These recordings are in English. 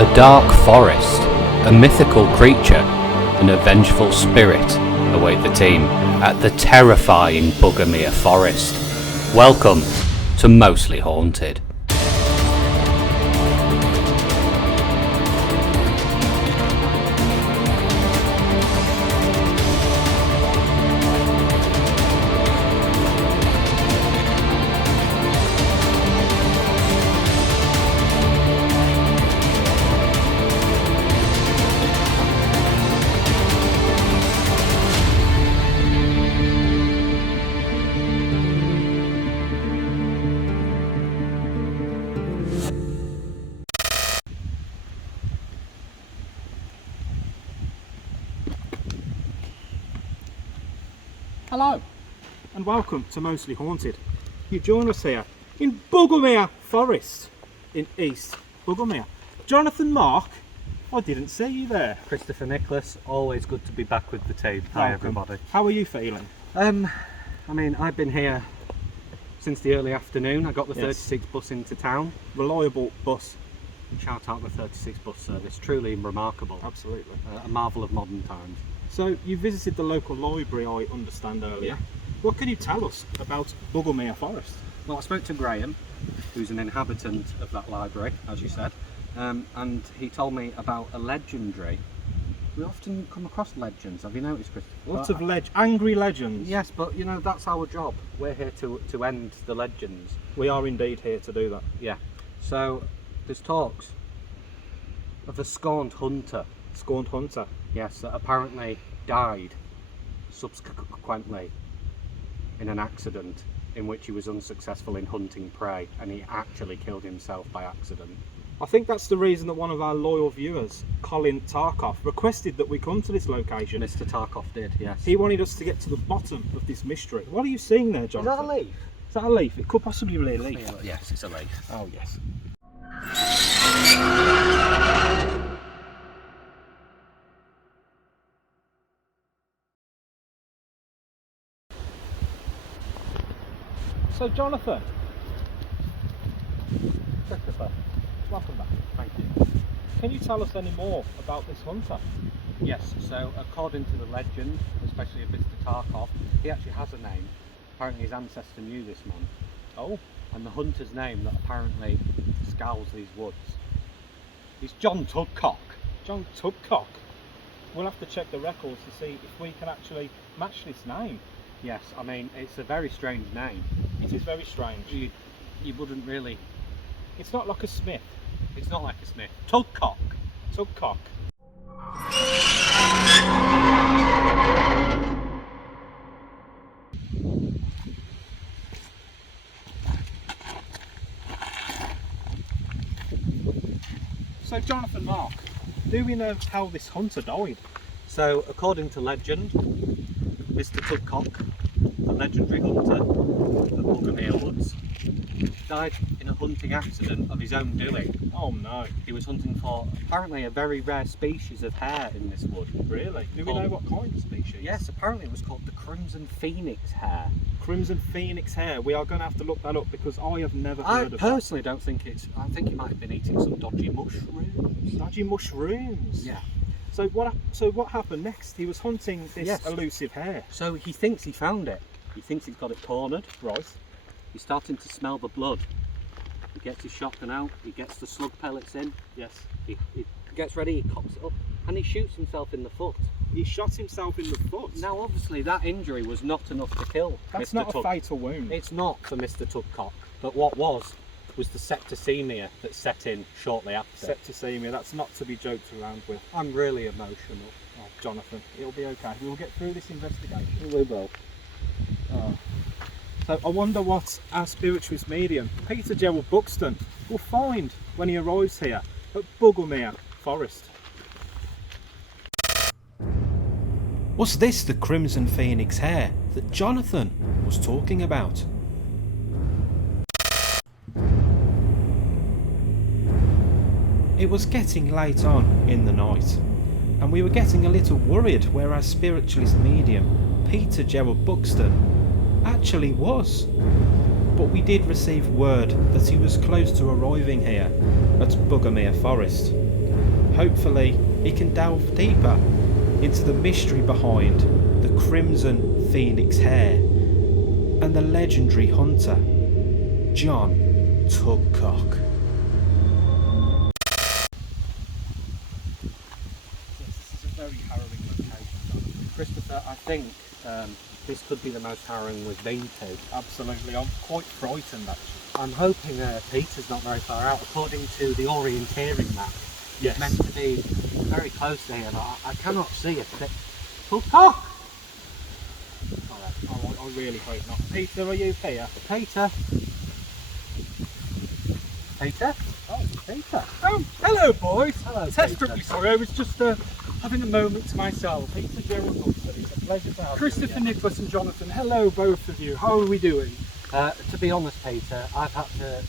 A dark forest, a mythical creature, and a vengeful spirit await the team at the terrifying Buggermere Forest. Welcome to Mostly Haunted. Hello and welcome to Mostly Haunted. You join us here in Buggermere Forest in East Buggermere. Jonathan, Mark, I didn't see you there. Christopher Nicholas, always good to be back with the team. Hi everybody. How are you feeling? I mean, I've been here since the early afternoon. I got the 36 bus into town. Reliable bus. Shout out the 36 bus service, truly remarkable. Absolutely. A marvel of modern times. So you visited the local library, I understand, earlier. What can you tell us about Buggermere Forest? Well, I spoke to Graham, who's an inhabitant of that library, as you said, and he told me about a legendary. We often come across legends, have you noticed, Chris? Lots of angry legends. Yes, but you know, that's our job. We're here to end the legends. We are indeed here to do that. Yeah. So there's talks of a scorned hunter. Scorned hunter? Yes, that apparently died subsequently in an accident in which he was unsuccessful in hunting prey, and he actually killed himself by accident. I think that's the reason that one of our loyal viewers, Colin Tarkov, requested that we come to this location. Mr. Tarkov did, yes. He wanted us to get to the bottom of this mystery. What are you seeing there, Jonathan? Is that a leaf? Is that a leaf? It could possibly be a leaf. Yes, it's a leaf. Oh, yes. So, Jonathan, Christopher, welcome back. thank you. Can you tell us any more about this hunter? Yes, so according to the legend, especially of Mr. Tarkov, he actually has a name. Apparently his ancestor knew this man. Oh. And the hunter's name that apparently scowls these woods is John Tudcock. John Tudcock. We'll have to check the records to see if we can actually match this name. Yes, I mean, it's a very strange name. It is very strange. You wouldn't really... It's not like a Smith. It's not like a Smith. Tudcock. Tudcock. So, Jonathan, Mark, do we know how this hunter died? So, according to legend, Mr. Tudcock, the legendary hunter of Buggermere Woods, died in a hunting accident of his own doing. Oh no. He was hunting for apparently a very rare species of hare in this wood. Really? Do we know what kind of species? Yes, apparently it was called the crimson phoenix hare. Crimson phoenix hare. We are going to have to look that up because I have never heard of that. I personally don't think it's... I think he might have been eating some dodgy mushrooms. Dodgy mushrooms? Yeah. So what happened next? He was hunting this elusive hare. So he thinks he found it. He thinks he's got it cornered. Right. He's starting to smell the blood. He gets his shotgun out, he gets the slug pellets in. Yes. He gets ready, he cocks it up, and he shoots himself in the foot. He shot himself in the foot? Now obviously that injury was not enough to kill That's Mr. not a fatal wound. It's not for Mr. Tudcock, but what was the septicemia that set in shortly after. Septicemia, that's not to be joked around with. I'm really emotional. Oh, Jonathan, it'll be okay. We'll get through this investigation. We will. Oh. So I wonder what our spiritualist medium, Peter Gerald Buxton, will find when he arrives here at Buggermere Forest. Was this the crimson phoenix hare that Jonathan was talking about? It was getting late on in the night, and we were getting a little worried where our spiritualist medium, Peter Gerald Buxton, actually was. But we did receive word that he was close to arriving here at Buggermere Forest. Hopefully, he can delve deeper into the mystery behind the crimson phoenix hair and the legendary hunter, John Tugcock. This is a very harrowing location, Christopher. I think this could be the most harrowing we've been to. Absolutely, I'm quite frightened actually. I'm hoping Peter's not very far out. According to the orienteering map, Yes. it's meant to be very close to here, but I cannot see it. Tugcock! I really hope not. Peter, are you here? Peter? Peter? Oh, Peter. Oh, hello boys. Hello, Desperately Peter. sorry, I was just having a moment to myself. Peter Gerald Buxton, it's a pleasure to have Christopher, you. Nicholas and Jonathan, hello both of you. How are we doing? To be honest, Peter, I've had to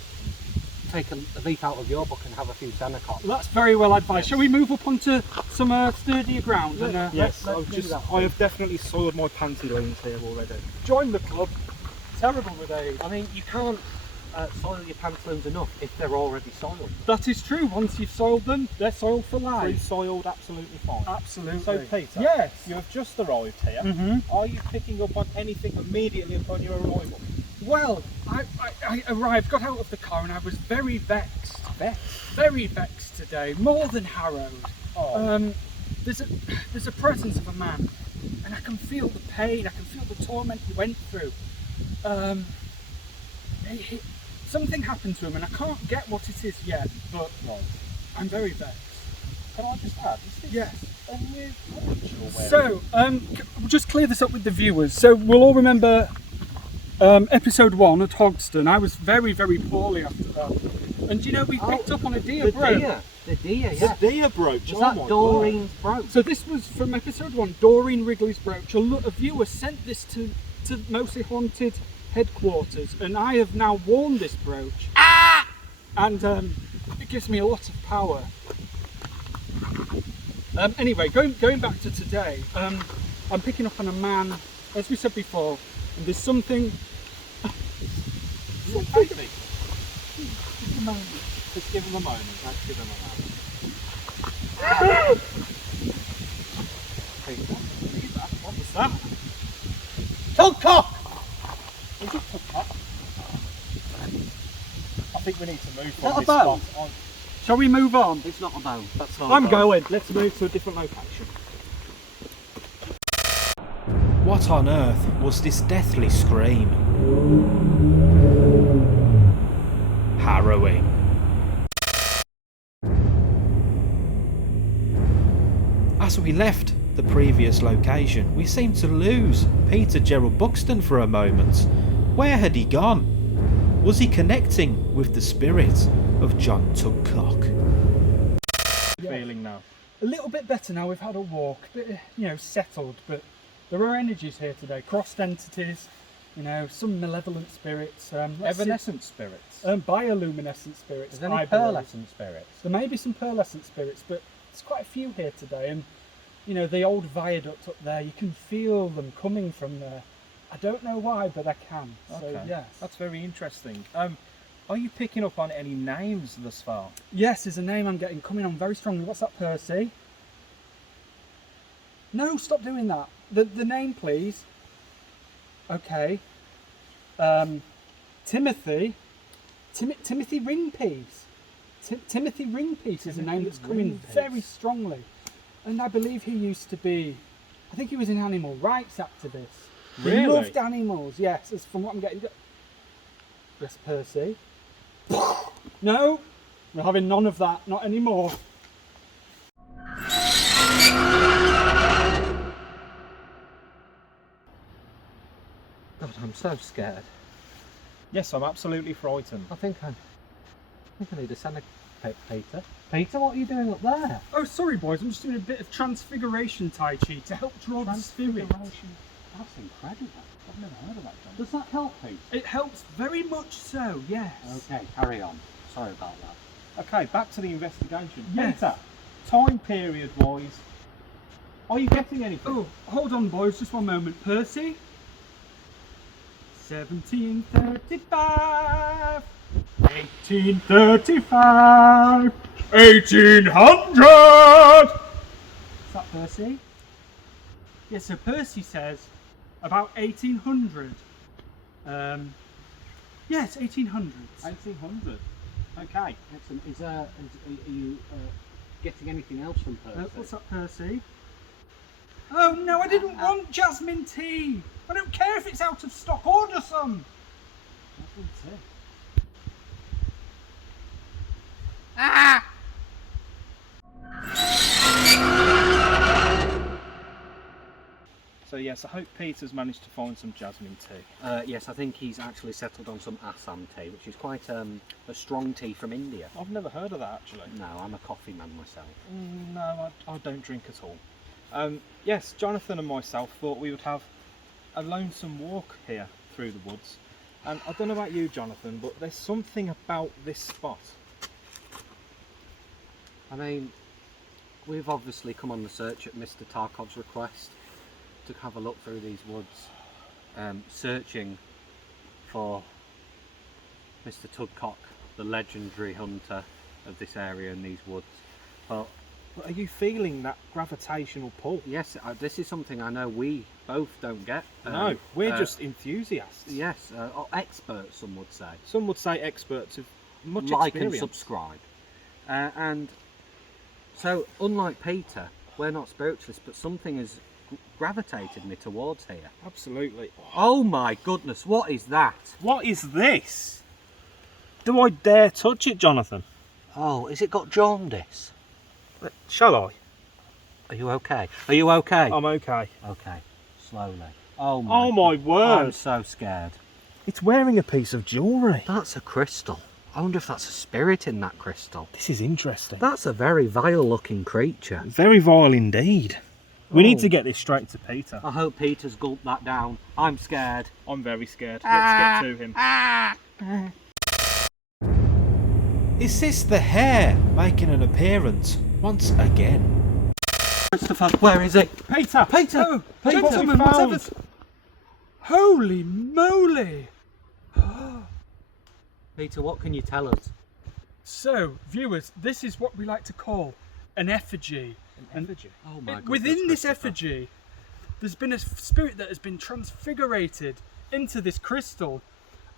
take a leaf out of your book and have a few Seneca. That's very well advised. Shall we move up onto some sturdier ground? And, Yes, let's do that. I have definitely soiled my pantaloons here already. Join the club. Terrible with age. I mean, you can't soil your pantaloons enough if they're already soiled. That is true. Once you've soiled them, they're soiled for life. Pre-soiled, absolutely fine. Absolutely. So Peter, Yes. you have just arrived here. Mm-hmm. Are you picking up on anything immediately upon your arrival? Well, I arrived, got out of the car, and I was very vexed. Very vexed today, more than harrowed. Oh. There's a presence of a man, and I can feel the pain, I can feel the torment he went through. Something happened to him, and I can't get what it is yet, but Right. I'm very vexed. Can I just add, is this Yes. a new village you're wearing? So, we'll just clear this up with the viewers. So we'll all remember episode 1 at Hogston. I was very, very poorly after that. And you know, we picked up on a deer The brooch. The deer, The deer brooch. Was oh that my Doreen's brooch? So this was from episode 1, Doreen Wrigley's brooch. A viewer sent this to Mostly Haunted headquarters, and I have now worn this brooch. And it gives me a lot of power. Anyway, going back to today, I'm picking up on a man, as we said before, and there's something. God. Just give him a moment. Let's give him a moment. What was that? Tugcock! Is it Tugcock? I think we need to move What from this about? spot. Shall we move on? It's not a bone. That's not. I'm a bone. going. Let's move to a different location. What on earth was this deathly scream? Harrowing. As we left the previous location, we seemed to lose Peter Gerald Buxton for a moment. Where had he gone? Was he connecting with the spirit of John Tugcock? Feeling now. A little bit better now. We've had a walk, a bit, settled, but there are energies here today. Crossed entities, some malevolent spirits. Evanescent spirits. Bioluminescent spirits. Is there any I believe. pearlescent spirits? There may be some pearlescent spirits, but there's quite a few here today. And the old viaduct up there, you can feel them coming from there. I don't know why, but I can. So Okay. yes, That's very interesting. Are you picking up on any names thus far? yes, there's a name I'm getting coming on very strongly. What's that, Percy? No, stop doing that. The name, please. Okay. Timothy. Timothy Ringpiece. Timothy Ringpiece is a name that's coming Ringpiece. very strongly, and I believe he used to be. I think he was an animal rights activist. He Really? loved animals. Yes, as from what I'm getting. Yes, Percy. No, we're having none of that. Not anymore. God, I'm so scared. Yes, I'm absolutely frightened. I think I need a Seneca, Peter. Peter, what are you doing up there? Oh, sorry, boys. I'm just doing a bit of transfiguration Tai Chi to help draw the spirit. That's incredible. I've never heard of that, John. Does that help, Pete? It helps very much so. Yes. Okay, carry on. Sorry about that. Okay, back to the investigation. Yes. Peter, time period wise, are you getting anything? Oh, hold on, boys. Just one moment. Percy. 1735. 1835. 1800! Is that Percy? Yes, so Percy says about 1800. Yes, 1800s. 1800. Okay. Excellent. Are you getting anything else from Percy? What's up, Percy? Oh no, I didn't want jasmine tea. I don't care if it's out of stock. Order some. Jasmine tea. So yes, I hope Peter's managed to find some jasmine tea. Yes, I think he's actually settled on some Assam tea, which is quite a strong tea from India. I've never heard of that actually. No, I'm a coffee man myself. No, I don't drink at all. Yes, Jonathan and myself thought we would have a lonesome walk here through the woods. And I don't know about you, Jonathan, but there's something about this spot. I mean, we've obviously come on the search at Mr. Tarkov's request to have a look through these woods, searching for Mr. Tudcock, the legendary hunter of this area in these woods. But Are you feeling that gravitational pull? yes, this is something I know we both don't get. No, we're just enthusiasts. Yes, or experts, some would say. Some would say experts of much Like experience. and subscribe. And so, unlike Peter, we're not spiritualists, but something has gravitated me towards here. Absolutely. Oh my goodness, what is that? What is this? Do I dare touch it, Jonathan? Oh, has it got jaundice? Shall I? Are you okay? Are you okay? I'm okay. Okay, slowly. Oh My word! I'm so scared. It's wearing a piece of jewellery. That's a crystal. I wonder if that's a spirit in that crystal. This is interesting. That's a very vile looking creature. Very vile indeed. We need to get this straight to Peter. I hope Peter's gulped that down. I'm scared. I'm very scared. Let's get to him. Is this the hare making an appearance once again? Christopher, where is it? Peter! Peter! Oh, Peter, what we gentlemen, found. whatever. Holy moly! Peter, what can you tell us? So, viewers, this is what we like to call an effigy. An effigy? Oh my goodness, Within this Christopher. effigy, there's been a spirit that has been transfigurated into this crystal.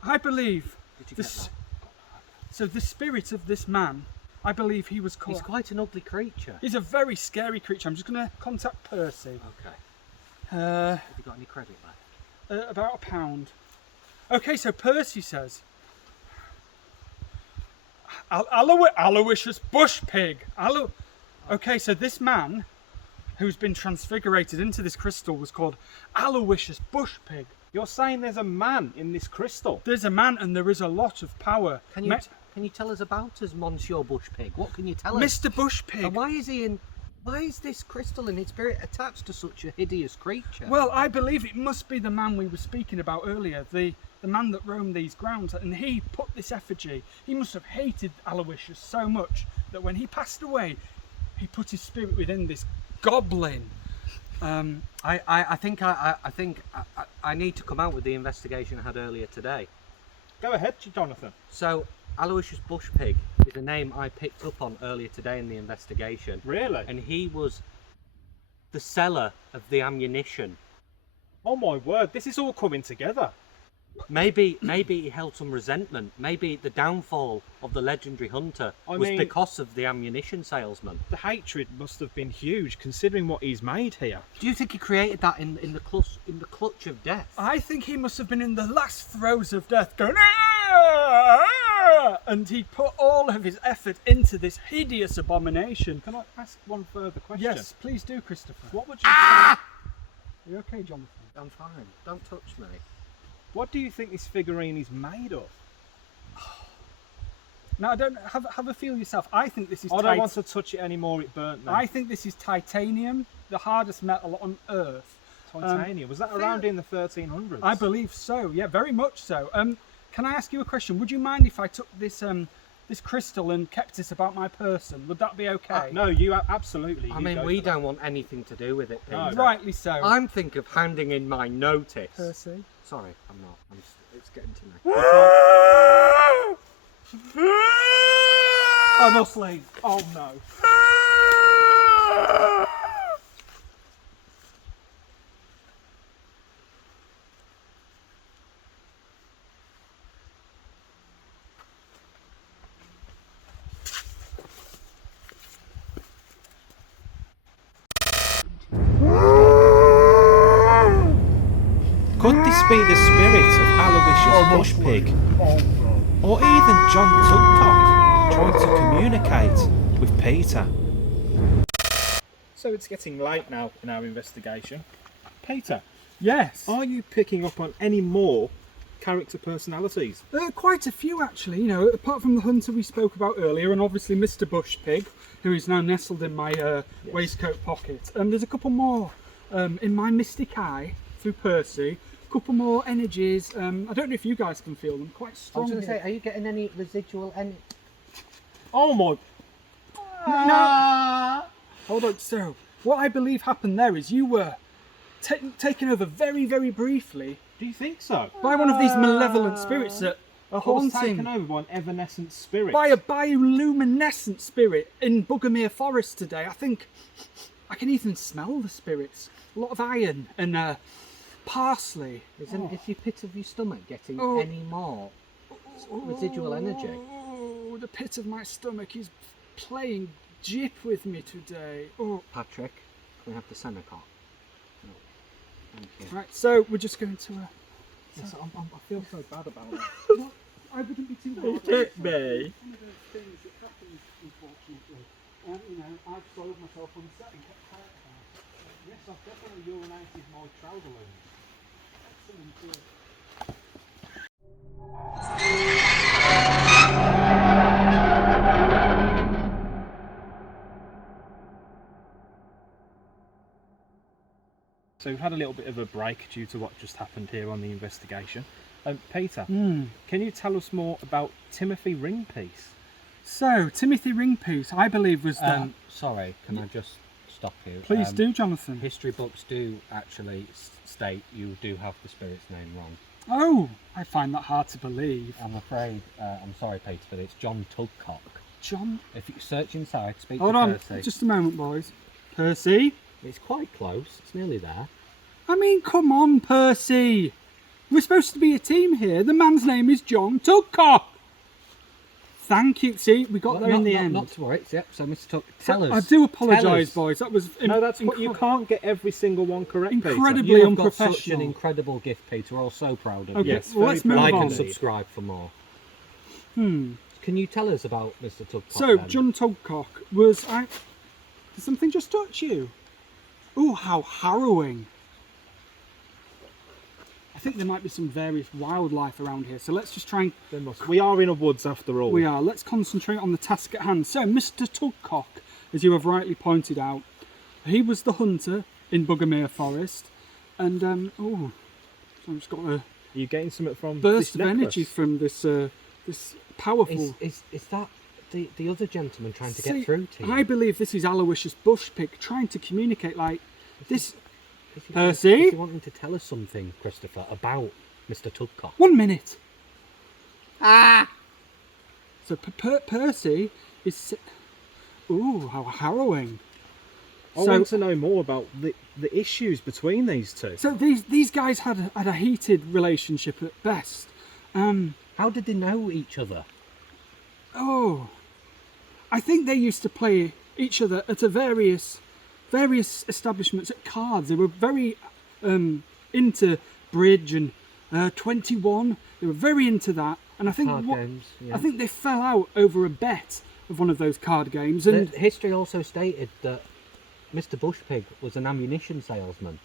I believe. Did you the get s- that? So the spirit of this man, I believe he was called. He's quite an ugly creature. He's a very scary creature. I'm just going to contact Percy. Okay. Uh, Have you got any credit left? About £1. Okay, so Percy says, Aloysius bush pig. Okay, so this man who's been transfigurated into this crystal was called Aloysius bush pig. You're saying there's a man in this crystal? There's a man and there is a lot of power. Can you tell us about us, Monsieur Bush Pig? What can you tell us? Mr. Bush Pig. And why is this crystal in its spirit attached to such a hideous creature? Well, I believe it must be the man we were speaking about earlier, the man that roamed these grounds, and he put this effigy. He must have hated Aloysius so much that when he passed away, he put his spirit within this goblin. I think I need to come out with the investigation I had earlier today. Go ahead, Jonathan. So, Aloysius Bush Pig is a name I picked up on earlier today in the investigation. Really? And he was the seller of the ammunition. Oh my word, this is all coming together. Maybe he held some resentment. Maybe the downfall of the legendary hunter was mean- because of the ammunition salesman. The hatred must have been huge, considering what he's made here. Do you think he created that in the clutch of death? I think he must have been in the last throes of death going, "Ah!" and he put all of his effort into this hideous abomination. Can I ask one further question? Yes, please do, Christopher. What would you say? Are you okay, Jonathan? I'm fine. Don't touch me. What do you think this figurine is made of? Now, I don't have a feel yourself. I think this is. I don't want to touch it anymore. It burnt me. I think this is titanium, the hardest metal on Earth. Titanium. Was that around in the 1300s? I believe so. Yeah, very much so. Can I ask you a question? Would you mind if I took this this crystal and kept it about my person? Would that be okay? No, you absolutely. I you mean, go we for that. don't want anything to do with it, Peter. No. Rightly so. I'm thinking of handing in my notice. Percy. Sorry, I'm not. It's getting to me. I must leave. Oh no. Could this be the spirit of Aloysius Bush Pig? Or even John Tugcock trying to communicate with Peter? So it's getting late now in our investigation. Peter, Yes. are you picking up on any more character personalities? Quite a few actually, you know, apart from the hunter we spoke about earlier and obviously Mr. Bush Pig, who is now nestled in my waistcoat pocket. There's a couple more in my mystic eye through Percy. A couple more energies. I don't know if you guys can feel them, quite I strong. was going to say, are you getting any residual Oh my... No! Hold on, so what I believe happened there is you were taken over very, very briefly Do you think so? by one of these malevolent spirits that are I was taken haunting. over by an evanescent spirit. By a bioluminescent spirit in Buggermere Forest today. I think I can even smell the spirits. A lot of iron and parsley. Is your pit of your stomach getting Oh. any more residual energy? Oh, the pit of my stomach is playing jip with me today. Oh, Patrick, can we have the Seneca? No. Thank you. right. So we're just going to. Yes, I feel so bad about that. Well, I wouldn't be too hard. hit me. One of those things that happens, unfortunately. You know, I've soiled myself on set and kept quiet about it. Yes, I've definitely urinated my trouser loom. Excellent. So we've had a little bit of a break due to what just happened here on the investigation. Peter, Mm. can you tell us more about Timothy Ringpiece? So, Timothy Ringpiece, I believe, was the. Sorry, can I just stop you? Please do, Jonathan. History books do actually state you do have the spirit's name wrong. Oh, I find that hard to believe. I'm afraid, I'm sorry Peter, but it's John Tugcock. John. If you search inside, speak Hold to on, Percy. just a moment, boys. Percy? It's quite close, it's nearly there. I mean, come on, Percy. We're supposed to be a team here. The man's name is John Tugcock. Thank you. See, we got there in the end. Not to worry, yep, so Mr. Tuck, tell us. I do apologise, Tell us. boys. That was No, that's what you can't get every single one correct, Incredibly You have got such an unprofessional. incredible gift, Peter. We're all so proud of Okay, you. Yes, well, let's very move Like on. and subscribe for more. Can you tell us about Mr. Tugcock? So, then? John Tugcock was. Did something just touch you? Oh, how harrowing. I think there might be some various wildlife around here, so let's just try and. Peter. We are in a woods after all. We are. Let's concentrate on the task at hand. So, Mr. Tugcock, as you have rightly pointed out, he was the hunter in Buggermere Forest, and so I've just got a Are you getting something from burst this of energy necklace? from this powerful. Is that the other gentleman trying to See, get through to you? I believe this is Aloysius Bush Pig trying to communicate like this. Is he- Percy? Is he wanting to tell us something, Christopher, about Mr. Tugcock? 1 minute. So Percy is. Ooh, how harrowing. I want to know more about the issues between these two. So these guys had a heated relationship at best. How did they know each other? Oh, I think they used to play each other at various establishments at cards. They were very into bridge and 21. They were very into that, and I think Card games, yeah. I think they fell out over a bet of one of those card games. And The history also stated that Mr. Bushpig was an ammunition salesman.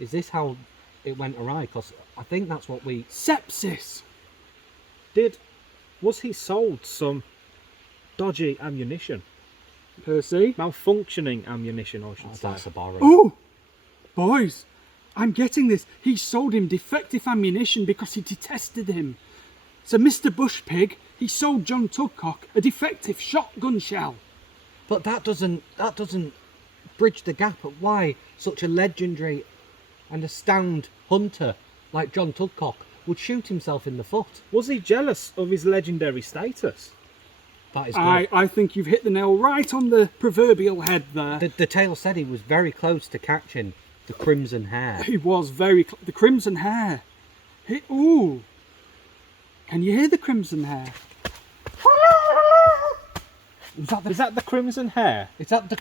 Is this how it went awry? Because I think that's what we... sepsis. Was he sold some dodgy ammunition? Percy. Malfunctioning ammunition, I should Oh, say. that's a borrow. Oh, boys, I'm getting this. He sold him defective ammunition because he detested him. So Mr. Bushpig, he sold John Tugcock a defective shotgun shell. But that doesn't bridge the gap of why such a legendary and astound hunter like John Tugcock would shoot himself in the foot. Was he jealous of his legendary status? That is good. I think you've hit the nail right on the proverbial head there. The tale said he was very close to catching the crimson hair. He was the crimson hair. Ooh. Can you hear the crimson hair? Is that the crimson hair? Is that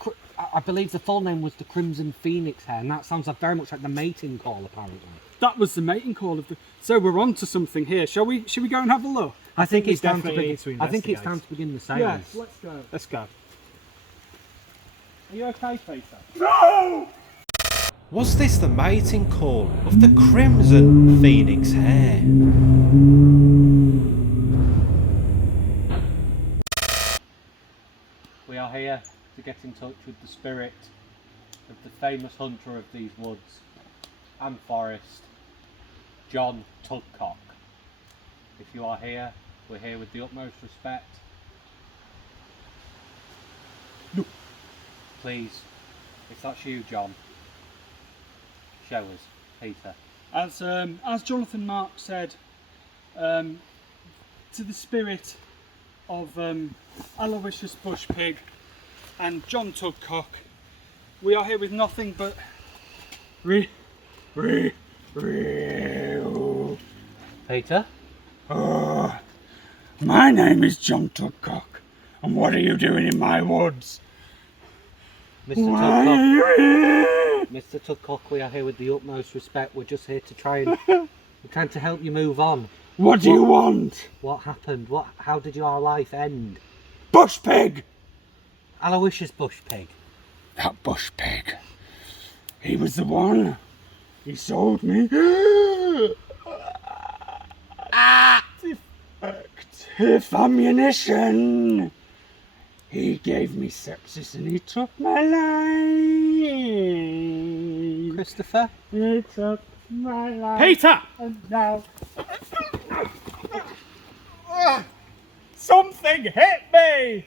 I believe the full name was the Crimson Phoenix Hare, and that sounds very much like the mating call, apparently. That was the mating call of the. So we're on to something here. Shall we go and have a look? I think it's time to definitely begin. need to I think it's investigate. time to begin the Yeah, seance. let's go. Let's go. Are you okay, Peter? No! Was this the mating call of the crimson phoenix hare? We are here to get in touch with the spirit of the famous hunter of these woods and forest, John Tugcock. If you are here, we're here with the utmost respect. No. Please, if that's you, John, show us, Peter. As Jonathan Mark said, to the spirit of Aloysius Bush Pig and John Tugcock, we are here with nothing but Peter? my name is John Tugcock, and what are you doing in my woods? Mr. Why are Tugcock? you here? Mr. Tugcock, we are here with the utmost respect. We're just here to try and we're trying to help you move on. What do you want? What happened? How did your life end? Bush Pig! Aloysius Bush Pig. That Bush Pig. He was the one. He sold me defective ammunition. He gave me sepsis and he took my life. Christopher? He took my life. Peter! And now... Something hit me!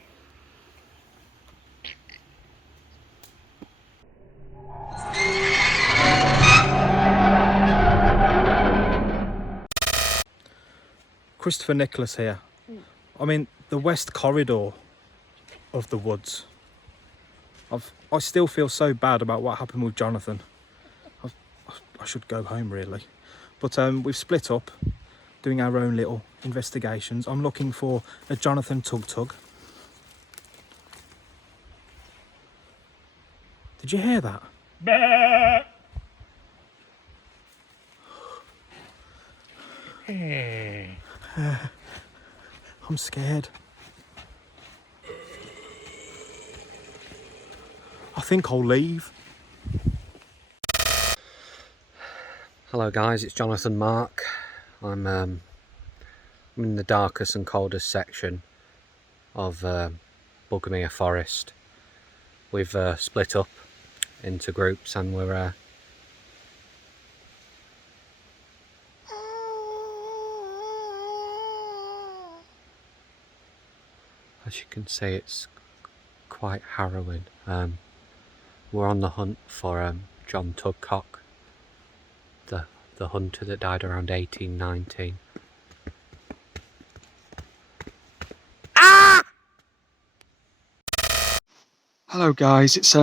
Christopher Nicholas here. I'm in the west corridor of the woods. I still feel so bad about what happened with Jonathan. I should go home really. But we've split up, doing our own little investigations. I'm looking for a Jonathan Tug. Did you hear that? I'm scared. I think I'll leave. Hello guys, it's Jonathan Mark. I'm in the darkest and coldest section of Buggermere Forest. We've split up into groups and we're as you can see, it's quite harrowing. We're on the hunt for John Tugcock, the hunter that died around 1819. Hello guys, it's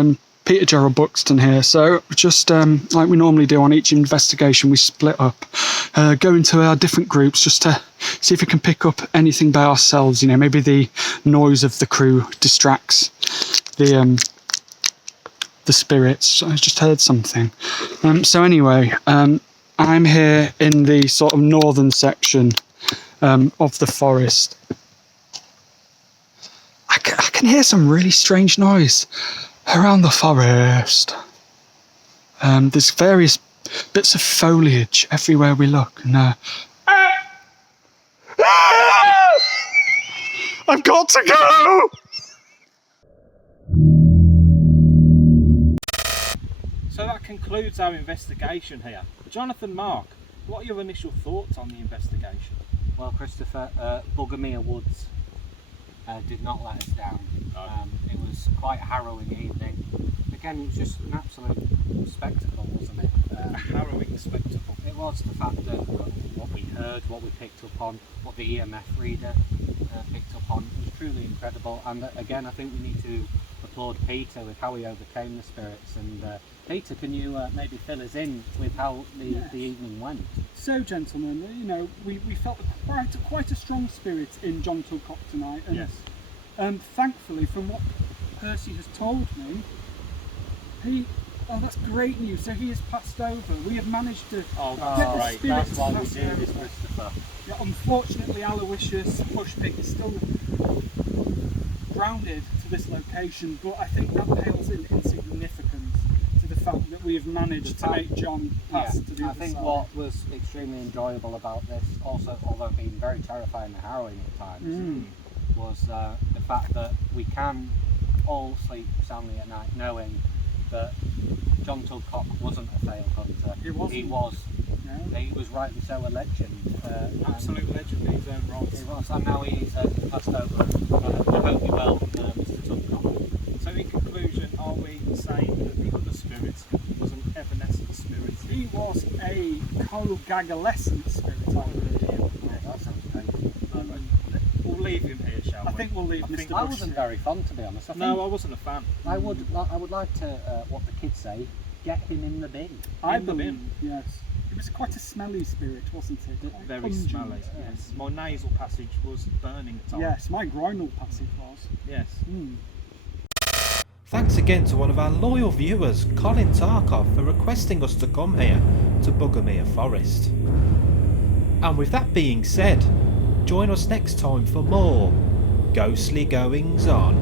Peter Gerald Buxton here. So just like we normally do on each investigation, we split up, go into our different groups just to see if we can pick up anything by ourselves. You know, maybe the noise of the crew distracts the spirits. I just heard something. So anyway, I'm here in the sort of northern section of the forest. I can hear some really strange noise around the forest. There's various bits of foliage everywhere we look. And, I've got to go! So that concludes our investigation here. Jonathan Mark, what are your initial thoughts on the investigation? Well, Christopher, Buggermere Woods did not let us down. It was quite a harrowing evening. Again, it was just an absolute spectacle, wasn't it? a harrowing spectacle. It was the fact that what we heard, what we picked up on, what the EMF reader picked up on was truly incredible. And again, I think we need to applaud Peter with how he overcame the spirits. And Peter, can you maybe fill us in with how the evening went? So, gentlemen, you know, we felt quite a strong spirit in John Tulcock tonight. And, Yes. Thankfully, from what Percy has told me, that's great news. So he has passed over. We have managed to Oh, get the right. spirit That's to why we pass do over. this, Christopher. Yeah, unfortunately, Aloysius Pushpick is still grounded to this location, but I think that pales in insignificance to the fact that we have managed to make John pass to the I other think side. what was extremely enjoyable about this, also although being very terrifying and harrowing at times, was the fact that we can all sleep soundly at night knowing that John Tulcock wasn't a failed hunter. He wasn't. He was rightly so a legend. Absolute legend in his own right. He was, and now he's passed over. I hope you well, Mr. Tulcock. So in conclusion, are we saying that the other spirit was an evanescent spirit? He was a co-gagalescent spirit, I believe. That sounds painful. We'll leave him here, shall we? I think we'll leave I Mr. think- Bush. I wasn't very fond, to be honest. No, I wasn't a fan. I would like to, what the kids say, get him in the bin. I in the believe, bin. yes. It was quite a smelly spirit, wasn't it? Quite Very pungent. smelly. Yes. My nasal passage was burning at times. Yes, my groinal passage was. Yes. Thanks again to one of our loyal viewers, Colin Tarkov, for requesting us to come here to Buggermere Forest. And with that being said, join us next time for more ghostly goings on.